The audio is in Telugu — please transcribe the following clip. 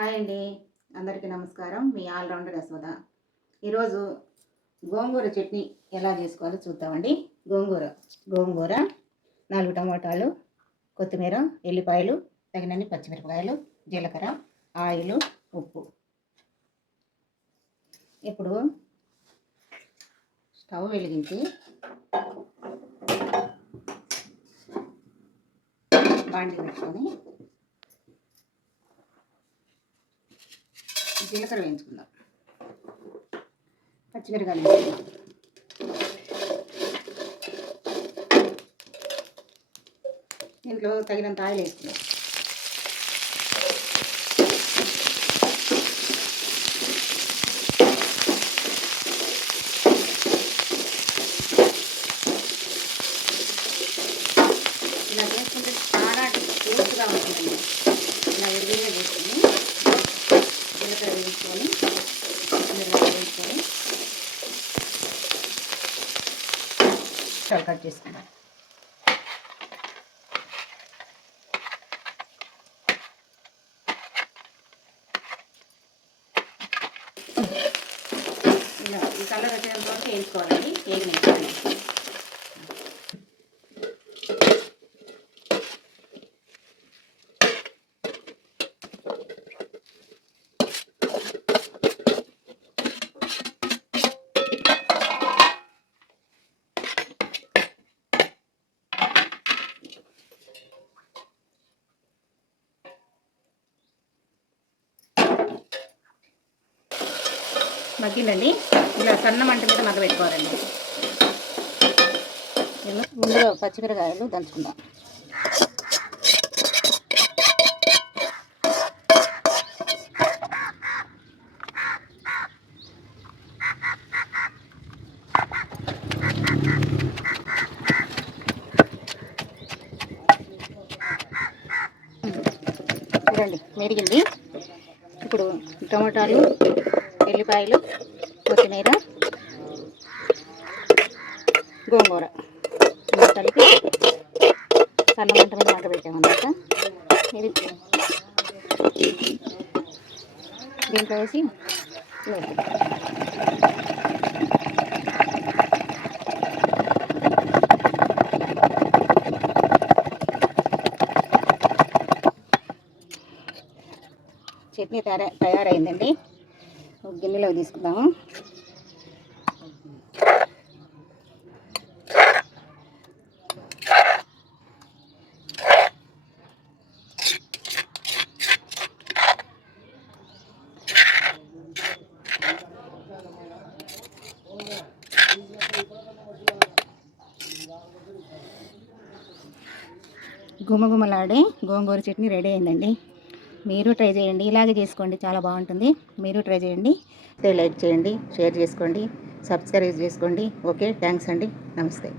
హాయ్ అండి. అందరికీ నమస్కారం. మీ ఆల్రౌండర్ యశోద ఈరోజు గోంగూర చట్నీ ఎలా చేసుకోవాలో చూద్దామండి. గోంగూర. గోంగూర నాలుగు టమాటాలు కొత్తిమీర ఎల్లిపాయలు తగినన్ని పచ్చిమిరపకాయలు జీలకర్ర ఆయిల్ ఉప్పు. ఇప్పుడు స్టవ్ వెలిగించి బాండి పెట్టుకొని జీలకర్ర వేయించుకుందాం. పచ్చిమిరకాయలు వేసుకుందాం దీంట్లో తగినంత ఆయిల్ వేసుకుందాం. చాలా కట్ చేసుకుందాం ఈ కలర్ వచ్చేంత వరకు వేయించుకోవాలండి. వేగినాయి మగ్గిందండి ఇలా సన్న మంట మీద మగ్గ పెట్టుకోవాలండి నేను ముందుగా పచ్చిమిరకాయలు దంచుకుందాం. చూడండి మెరిగింది. ఇప్పుడు టమాటాలు ఎల్లిపాయలు కొత్తిమీర గోంగూర. కలిపి సన్న మంట మీద మగ్గబెట్టామన్నమాట ఇది దీంట్లో వేసి చట్నీ తయార తయారైందండి. ఒక గిన్నెలో తీసుకుందాము. గుమగుమలాడే గోంగూర చట్నీ రెడీ అయిందండి. మీరు ట్రై చేయండి. ఇలాగే చేసుకోండి. చాలా బాగుంటుంది. మీరు ట్రై చేయండి. లైక్ చేయండి షేర్ చేసుకోండి సబ్స్క్రైబ్ చేసుకోండి. ఓకే థ్యాంక్స్ అండి. నమస్తే.